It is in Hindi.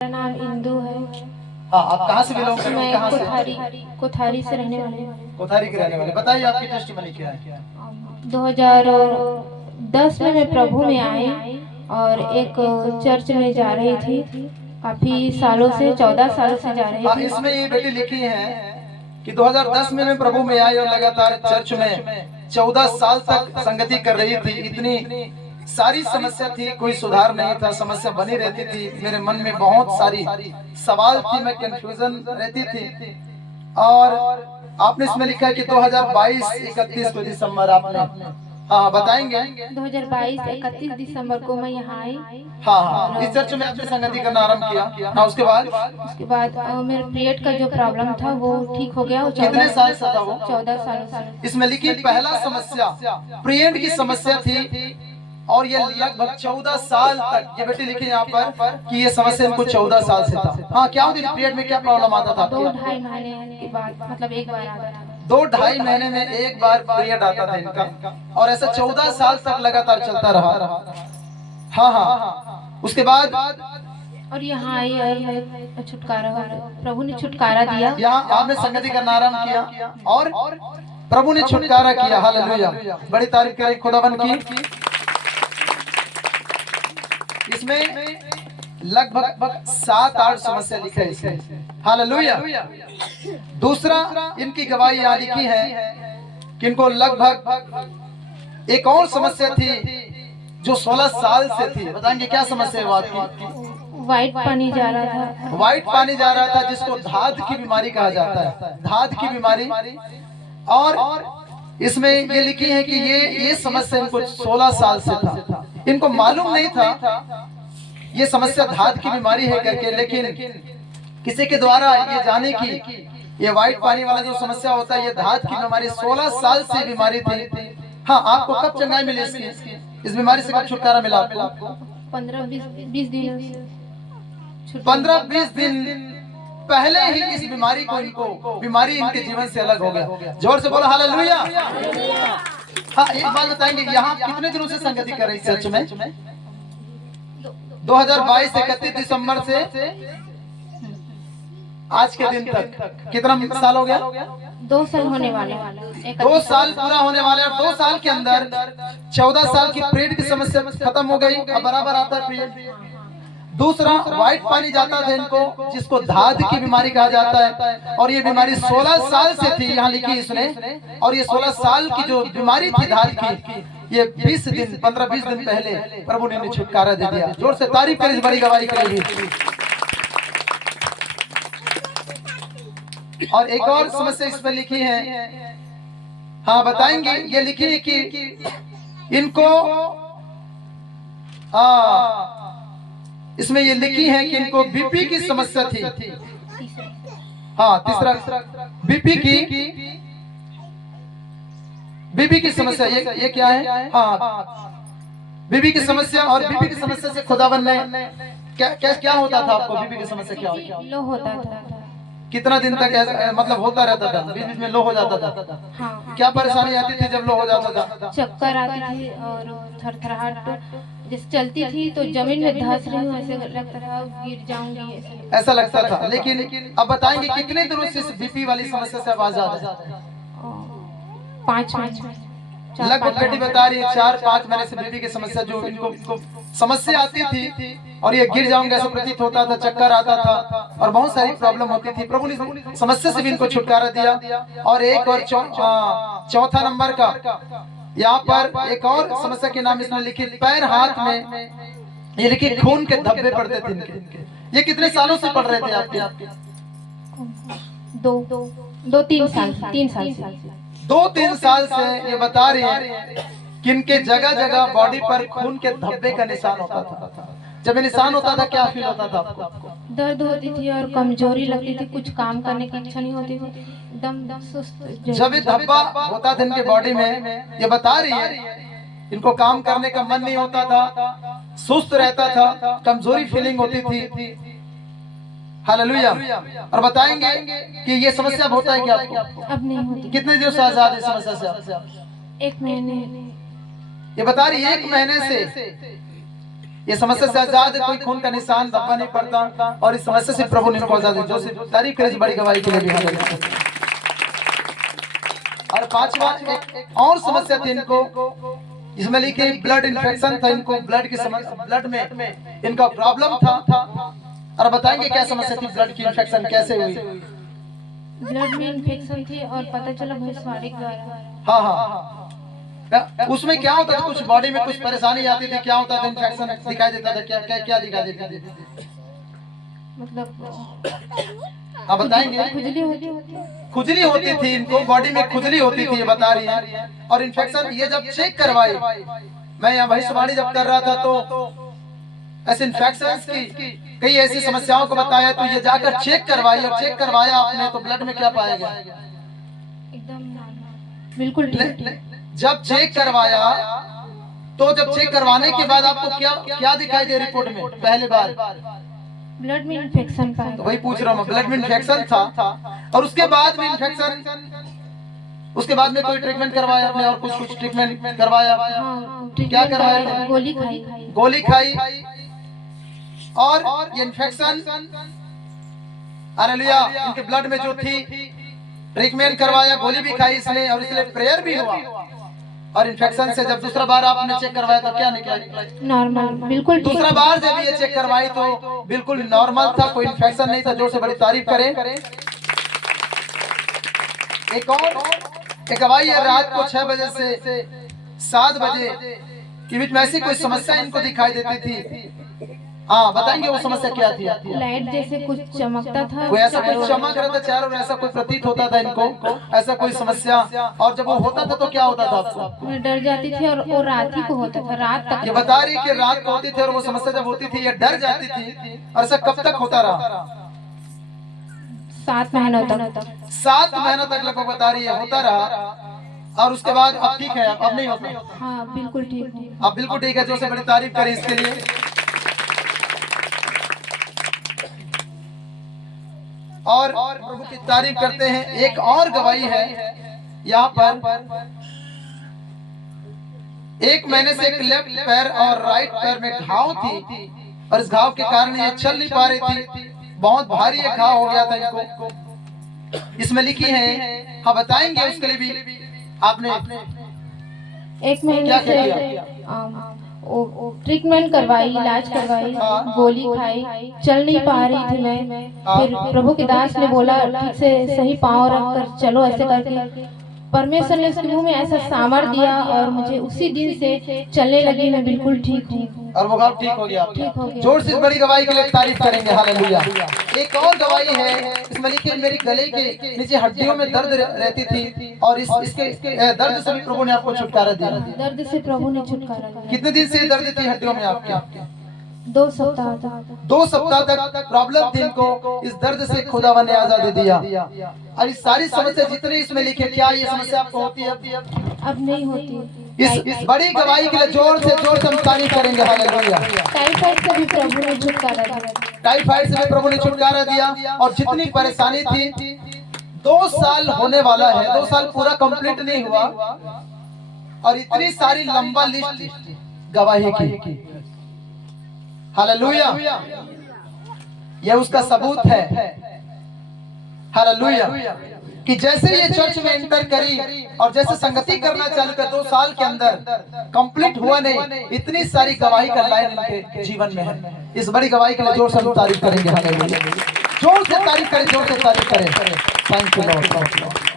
मेरा नाम इंदु है। हाँ, आप कहाँ से बिलोंग करते हैं? मैं कहाँ से? कोठारी से रहने वाली हूँ। कोठारी के रहने वाले। बताइए आपकी टेस्टिमनी क्या है? 2010 में मैं प्रभु में आई और एक चर्च में जा रही थी। काफी सालों से 14 सालों से जा रही हाँ, थी। इसमें ये बेटी लिखी है कि 2010 में मैं प्रभु में आई और लगातार चर्च में 14 साल तक संगति कर रही थी। इतनी सारी समस्या थी, कोई सुधार नहीं था, समस्या बनी रहती थी। मेरे मन में बहुत सारी सवाल थी, मैं कंफ्यूजन रहती थी। और आपने इसमें लिखा है कि 2022 31 को दिसंबर आपने, हाँ बताएंगे। 2022 31 दिसंबर को मैं यहाँ आई। हाँ हाँ, इस चर्च में आपने संगति करना आरंभ किया। हाँ, उसके बाद मेरे पीरियड का जो प्रॉब्लम था वो ठीक हो गया। कितने साल से था वो? 14 सालों से। इसमें लिखी पहला समस्या पीरियड की समस्या थी और ये लगभग 14 साल तक, ये बेटी लिखी यहाँ पर कि ये समस्या इनको 14 साल से था। हाँ, क्या होती थी पीरियड में, क्या प्रॉब्लम आता था? 2-2.5 महीने के बाद, मतलब एक बार आता था। 2-2.5 महीने में एक बार पीरियड आता था इनका, और ऐसा 14 साल तक लगातार चलता रहा। हाँ हाँ, उसके बाद और यहाँ आई और छुटकारा हो गया। प्रभु ने छुटकारा दिया। यहाँ आपने संगति करना आरंभ किया और प्रभु ने छुटकारा किया। हालेलुया, बड़ी तारीफ करें खुदावन की। इसमें लगभग 7-8 समस्या लिखी है इसमें। हालेलुया। दूसरा, इनकी गवाही यहाँ लिखी है कि इनको लगभग एक और समस्या थी जो 16 साल से थी। बताएंगे क्या समस्या है आपकी? व्हाइट पानी जा रहा था। व्हाइट पानी जा रहा था, जिसको धाध की बीमारी कहा जाता है, धाध की बीमारी। और इसमें ये लिखी है कि ये समस्या इनको 16 साल से था। इनको मालूम नहीं था ये समस्या धाध की बीमारी है करके, लेकिन किसी के द्वारा ये जाने की ये व्हाइट पानी वाला जो समस्या होता है, ये धाध की बीमारी 16 साल से बीमारी थी। हाँ, आपको कब चंगाई मिली इसकी? इस बीमारी से कब छुटकारा मिला आपको? 15-20 दिन। 15-20 दिन पहले ही इस बीमारी को, इनको बीमारी इनके जीवन से अलग हो गया। जोर से बोलो हालेलुया। हाँ, एक बात बताएंगे, यहाँ कितने दिनों से संगति कर रही चर्च में? 2022 31 दिसंबर से आज के दिन तक कितना साल हो गया? 2 साल होने वाले। 2 साल पूरा होने वाले। और 2 साल के अंदर 14 साल की पीरियड की समस्या खत्म हो गई, अब बराबर आता है पीरियड। दूसरा, व्हाइट पानी जाता था इनको, जिसको धाध की बीमारी कहा जाता है, और ये बीमारी 16 साल से थी, यहाँ लिखी इसने। और ये 16 साल की जो बीमारी थी धाध की, ये 15-20 दिन पहले प्रभु ने छुटकारा दे दिया। जोर से तारीफ करें, बड़ी गवाही करेगी। और एक और समस्या इस पर लिखी है, हाँ बताएंगे। ये लिखी है कि इनको इसमें ये लिखी है कि इनको बीपी की समस्या थी। हाँ, तीसरा बीपी की समस्या। ये क्या है? हाँ, बीपी की समस्या। और बीपी की समस्या से खुदावन ने क्या होता था आपको? बीपी की समस्या क्या होती है? लो होता था। कितना दिन तक मतलब होता रहता था? बीच में लो हो जाता था। हाँ। क्या परेशानी आती थी जब लो हो जाता था? चक्कर आती थी और थरथराहट, जैसे चलती थी तो जमीन में धंस रही हूँ, ऐसे लगता था गिर जाऊंगी, ऐसा लगता था। लेकिन अब बताएंगे कितने दिनों से इस बीपी वाली समस्या से आजाद है? 5 महीने। लगभग बेटी बता रही है 4-5 महीने से बीपी की समस्या जो इनको समस्या आती थी, और ये गिर जाऊंगा ऐसा प्रतीत होता था, चक्कर आता था और बहुत सारी प्रॉब्लम होती थी। प्रभु ने समस्या से भी इनको छुटकारा दिया। और एक और चौथा नंबर का यहाँ पर एक और समस्या के नाम इसमें लिखी, पैर हाथ में ये लिखी खून के धब्बे पड़ते थे इनके। ये कितने सालों से पड़ रहे थे आपके? 2-3 साल। 2-3 साल से ये बता रही है कि इनके जगह जगह बॉडी पर खून के धब्बे का निशान होता था। जब ये निशान होता था, क्या फील होता था आपको? दर्द होती थी और कमजोरी लगती थी, कुछ काम करने की इच्छा नहीं होती थी, एकदम सुस्त। जब ये धब्बा होता था इनके बॉडी में, ये बता रही है इनको काम करने का मन नहीं होता था, सुस्त रहता था, कमजोरी फीलिंग होती थी। हालेलुया। और बताएंगे कि ये समस्या होता है क्या आपको? अब नहीं होती। कितने दिनों से आजाद है समस्या से? 1 महीने। ये बता रही 1 महीने से ये समस्या से आजाद है, कोई खून का निशान धब्बा नहीं पड़ता और इस समस्या से प्रभु ने इनको आजाद दिया। जो सिर्फ तारीफ करे बड़ी गवाही के लिए भी हालेलुया। और पांचवा एक और समस्या थी इनको, इसमें लिखे ब्लड इन्फेक्शन था इनको, ब्लड की समस्या, ब्लड में इनका प्रॉब्लम था। और बताएंगे क्या समस्या थी, ब्लड की इन्फेक्शन कैसे हुई? ब्लड में इन्फेक्शन थी और पता चला भविष्यवाणी द्वारा। हाँ हाँ, उसमें क्या होता था, कुछ बॉडी में कुछ परेशानी आती थी, क्या होता था, इन्फेक्शन दिखाई देता था, क्या क्या क्या दिखाई देता था? मतलब आप बताएंगे? खुजली होती थी इनको, बॉडी में खुजली होती थी, ये बता रही है। और इन्फेक्शन ये जब चेक करवाई, मैं यहाँ भविष्यवाणी जब कर रहा था तो ऐसे इन्फेक्शन की कई ऐसी समस्याओं को बताया, तो ये जाकर चेक करवाई और चेक करवाया आपने तो ब्लड में क्या पाया गया? एकदम बिल्कुल ठीक। जब चेक करवाया तो जब चेक करवाने के बाद आपको क्या क्या दिखाई दे रिपोर्ट में? पहले बार ब्लड में इन्फेक्शन पाया। तो वही पूछ रहा हूँ, ब्लड में इन्फेक्शन था और उसके बाद में इन्फेक्शन, उसके बाद में कोई ट्रीटमेंट करवाया आपने? और कुछ ट्रीटमेंट करवाया? क्या करवाया? गोली खाई और ये इन्फेक्शन हालेलुया इनके ब्लड में जो थी ट्रीटमेंट करवाया, गोली भी खाई इसने और इसलिए प्रेयर भी हुआ। और इन्फेक्शन से जब दूसरा बार आपने चेक करवाया तो क्या निकला? नॉर्मल, बिल्कुल। दूसरा बार जब ये चेक करवाई तो बिल्कुल नॉर्मल था, कोई इन्फेक्शन नहीं था। जोर से बड़ी तारीफ करें। एक और एक गवाही है, रात को 6 बजे से 7 बजे के बीच में ऐसी कोई समस्या इनको दिखाई देती थी। हाँ, बताएंगे वो समस्या क्या थी? लाइट जैसे कुछ चमकता था, कोई ऐसा कुछ चमक रहा था चारों, ऐसा कोई प्रतीत होता था इनको, ऐसा कोई समस्या। और जब वो होता था तो क्या होता था आपको? मैं डर जाती थी और वो रात ही को होता था, रात तक। ये बता रही कि रात को होती थी और वो समस्या जब होती थी ये डर जाती थी। और ऐसा कब तक होता रहा? 7 महीनों तक। 7 महीनों तक लगभग बता रही है होता रहा। और उसके बाद अब ठीक है, अब नहीं होता? हाँ, बिल्कुल ठीक है। अब बिल्कुल ठीक है। जोर से बड़ी तारीफ करें इसके लिए। और प्रभु की तारीफ करते हैं। एक और गवाही है यहाँ पर, 1 महीने से एक लेफ्ट पैर और राइट पैर में घाव थी और इस घाव के कारण ये चल नहीं पा रही थी, बहुत भारी एक घाव हो गया था इनको। इसमें लिखी है, हाँ बताएंगे उसके लिए भी। आपने 1 महीने से ट्रीटमेंट करवाई, इलाज करवाई, गोली खाई, चल नहीं पा रही थी मैं। फिर प्रभु के दास ने बोला ठीक से सही पांव रख कर चलो, ऐसे करके परमेश्वर ने उसके मुंह में ऐसा सामर्थ दिया और मुझे उसी दिन से चलने लगी। मैं बिल्कुल ठीक हूँ और वो घाव ठीक हो गया। जोर से बड़ी गवाही के लिए तारीफ करेंगे। हालेलुया। एक और गवाही है, इसमें लिखी, मेरी गले के नीचे हड्डियों में दर्द रहती थी और इसके दर्द से भी प्रभु ने आपको छुटकारा दिया। दर्द से प्रभु ने छुटकारा दिया। कितने दिन से दर्द थी हड्डियों में आपके? 2 सप्ताह तक। 2 सप्ताह तक प्रॉब्लम थी इनको। इस दर्द से खुदावन ने आजादी दिया। और इस सारी समस्या जितनी इसमें लिखे, क्या ये समस्या आपको होती है? अब नहीं होती। इस बड़ी गवाही के लिए जोर से हम तारीफ करेंगे। हालेलुया। टाइफाइड से भी प्रभु ने छुटकारा दिया। टाइफाइड से भी प्रभु ने छुटकारा दिया। और जितनी परेशानी थी, 2 साल होने वाला है, 2 साल पूरा कंप्लीट नहीं हुआ और इतनी सारी लंबा लिस्ट गवाही की। हालेलुया। यह उसका सबूत है। हालेलुया। कि जैसे ये चर्च में एंटर करी और जैसे संगति करना चालू कर, 2 साल के अंदर कंप्लीट हुआ नहीं, इतनी सारी गवाही का लाइन इनके जीवन में है। इस बड़ी गवाही के लिए जोर से तारीफ करेंगे। हालेलुया। जोर से तारीफ करें, जोर से तारीफ करें। Thank you Lord.